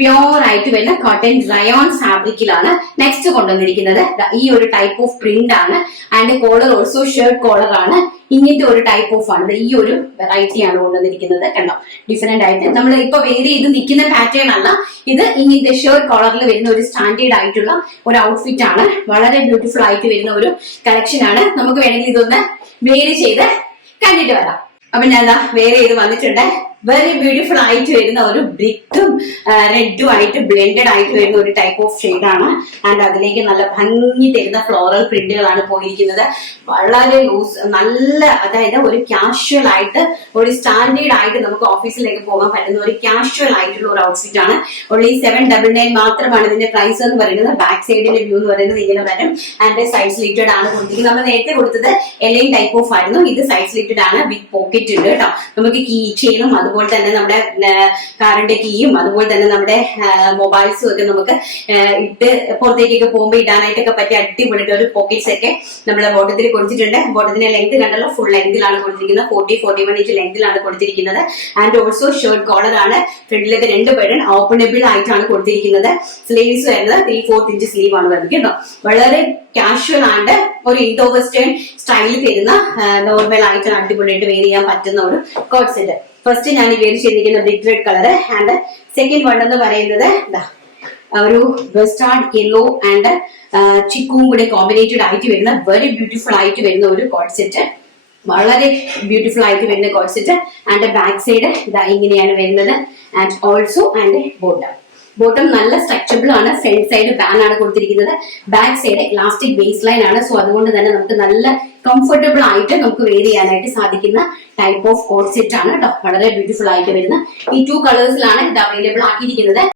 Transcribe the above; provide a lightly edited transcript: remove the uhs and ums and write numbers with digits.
Pure ആയിട്ട് വരുന്ന cotton rayon ഫാബ്രിക്കിലാണ് next കൊണ്ടുവന്നിരിക്കുന്നത്. ഈ ഒരു ടൈപ്പ് ഓഫ് പ്രിന്റ് ആണ്. And collar also shirt collar ആണ്. ഇങ്ങനത്തെ ഒരു ടൈപ്പ് ഓഫ് ആണ്. ഈ ഒരു വെറൈറ്റി ആണ് കൊണ്ടുവന്നിരിക്കുന്നത്. കണ്ടോ, ഡിഫറെന്റ് ആയിട്ട് നമ്മൾ ഇപ്പൊ വേറെ ചെയ്ത് നിൽക്കുന്ന പാറ്റേൺ അല്ല. ഇത് ഇങ്ങനത്തെ ഷർട്ട് കോളറിൽ വരുന്ന ഒരു സ്റ്റാൻഡേർഡ് ആയിട്ടുള്ള ഒരു ഔട്ട്ഫിറ്റ് ആണ്. വളരെ ബ്യൂട്ടിഫുൾ ആയിട്ട് വരുന്ന ഒരു കളക്ഷൻ ആണ്. നമുക്ക് വേണമെങ്കിൽ ഇതൊന്ന് വേറെ ചെയ്ത് കണ്ടിട്ട് വരാം. അപ്പൊ ഞാൻ വേറെ ചെയ്ത് വന്നിട്ടുണ്ട്. വെരി ബ്യൂട്ടിഫുൾ ആയിട്ട് വരുന്ന ഒരു ബ്രിക്കും റെഡും ആയിട്ട് ബ്ലെൻഡഡ് ആയിട്ട് വരുന്ന ഒരു ടൈപ്പ് ഓഫ് ഷെയ്ഡാണ്. ആൻഡ് അതിലേക്ക് നല്ല ഭംഗി തരുന്ന ഫ്ലോറൽ പ്രിന്റുകളാണ് പോയിരിക്കുന്നത്. വളരെ ലൂസ്, നല്ല, അതായത് ഒരു കാഷ്വൽ ആയിട്ട്, ഒരു സ്റ്റാൻഡേർഡ് ആയിട്ട് നമുക്ക് ഓഫീസിലേക്ക് പോകാൻ പറ്റുന്ന ഒരു കാഷ്വൽ ആയിട്ടുള്ള ഒരു ഔട്ട്ഫിറ്റ് ആണ്. ഓൺലി 799 മാത്രമാണ് ഇതിന്റെ പ്രൈസ് എന്ന് പറയുന്നത്. ബാക്ക് സൈഡിന്റെ വ്യൂ എന്ന് പറയുന്നത് ഇങ്ങനെ വരും. ആൻഡ് സൈഡ് സ്ലിറ്റഡ് ആണ് കൊടുത്തിരിക്കുന്നത്. നമ്മൾ നേരത്തെ കൊടുത്തത് എല്ലാം ടൈപ്പ് ഓഫ് ആയിരുന്നു. ഇത് സൈഡ് സ്ലിറ്റഡ് ആണ്, വിത്ത് പോക്കറ്റ് ഉണ്ട് കേട്ടോ. നമുക്ക് കീ ചെയിനും അതുപോലെ തന്നെ നമ്മുടെ കാറിന്റെ കീയും അതുപോലെ തന്നെ നമ്മുടെ മൊബൈൽസും ഒക്കെ നമുക്ക് ഇട്ട് പുറത്തേക്കൊക്കെ പോകുമ്പോൾ ഇടാനായിട്ടൊക്കെ പറ്റിയ അടിപൊളിയിട്ട് ഒരു പോക്കറ്റ്സ് ഒക്കെ നമ്മുടെ ബോട്ടത്തിൽ കൊടുത്തിട്ടുണ്ട്. ബോട്ടത്തിന്റെ ലെങ്ത് കണ്ടല്ലോ, ഫുൾ ലെങ്തിലാണ് കൊടുത്തിരിക്കുന്നത്. 40-41 ഇഞ്ച് ലെങ്തിലാണ് കൊടുത്തിരിക്കുന്നത്. ആൻഡ് ഓൾസോ ഷർട്ട് കോളർ ആണ്. ഫ്രണ്ടിലേക്ക് 2 ബട്ടൺ ഓപ്പണബിൾ ആയിട്ടാണ് കൊടുത്തിരിക്കുന്നത്. സ്ലീവ്സ് വരുന്നത് 3/4 ഇഞ്ച് സ്ലീവ് ആണ് വരുന്നത് കേട്ടോ. വളരെ കാഷ്വൽ ആൻഡ് ഒരു ഇന്തോ വെസ്റ്റേൺ സ്റ്റൈലിൽ തരുന്ന നോർമൽ ആയിട്ട് അടിപൊളിയായിട്ട് വെയർ ചെയ്യാൻ പറ്റുന്ന ഒരു കോട്ട് സെറ്റ്. ഫസ്റ്റ് ഞാൻ ഈ വെയർ ചെയ്തിരിക്കുന്ന brick red colour. And second one എന്ന് പറയുന്നത് ഒരു ബസ്റ്റാർഡ് യെല്ലോ ആൻഡ് ചിക്കും കൂടെ കോമ്പിനേറ്റഡ് ആയിട്ട് വരുന്ന വെരി ബ്യൂട്ടിഫുൾ ആയിട്ട് വരുന്ന ഒരു കോട്ട് സെറ്റ്. വളരെ ബ്യൂട്ടിഫുൾ ആയിട്ട് വരുന്ന coat set. And back side ഇങ്ങനെയാണ് വരുന്നത്. ആൻഡ് ഓൾസോ ആൻഡ് ബോട്ടം നല്ല സ്ട്രെച്ചബിൾ ആണ്. ഫ്രണ്ട് സൈഡ് ബാൻ ആണ് കൊടുത്തിരിക്കുന്നത്. Back side elastic base line ആണ്. സോ അതുകൊണ്ട് തന്നെ നമുക്ക് നല്ല കംഫർട്ടബിൾ ആയിട്ട് നമുക്ക് വെയർ ചെയ്യാനായിട്ട് സാധിക്കുന്ന ടൈപ്പ് ഓഫ് കോട്ട് സെറ്റ് ആണ് കേട്ടോ. വളരെ ബ്യൂട്ടിഫുൾ ആയിട്ട് വരുന്ന ഈ 2 കളേഴ്സിലാണ് ഇത് അവൈലബിൾ ആക്കിയിരിക്കുന്നത്.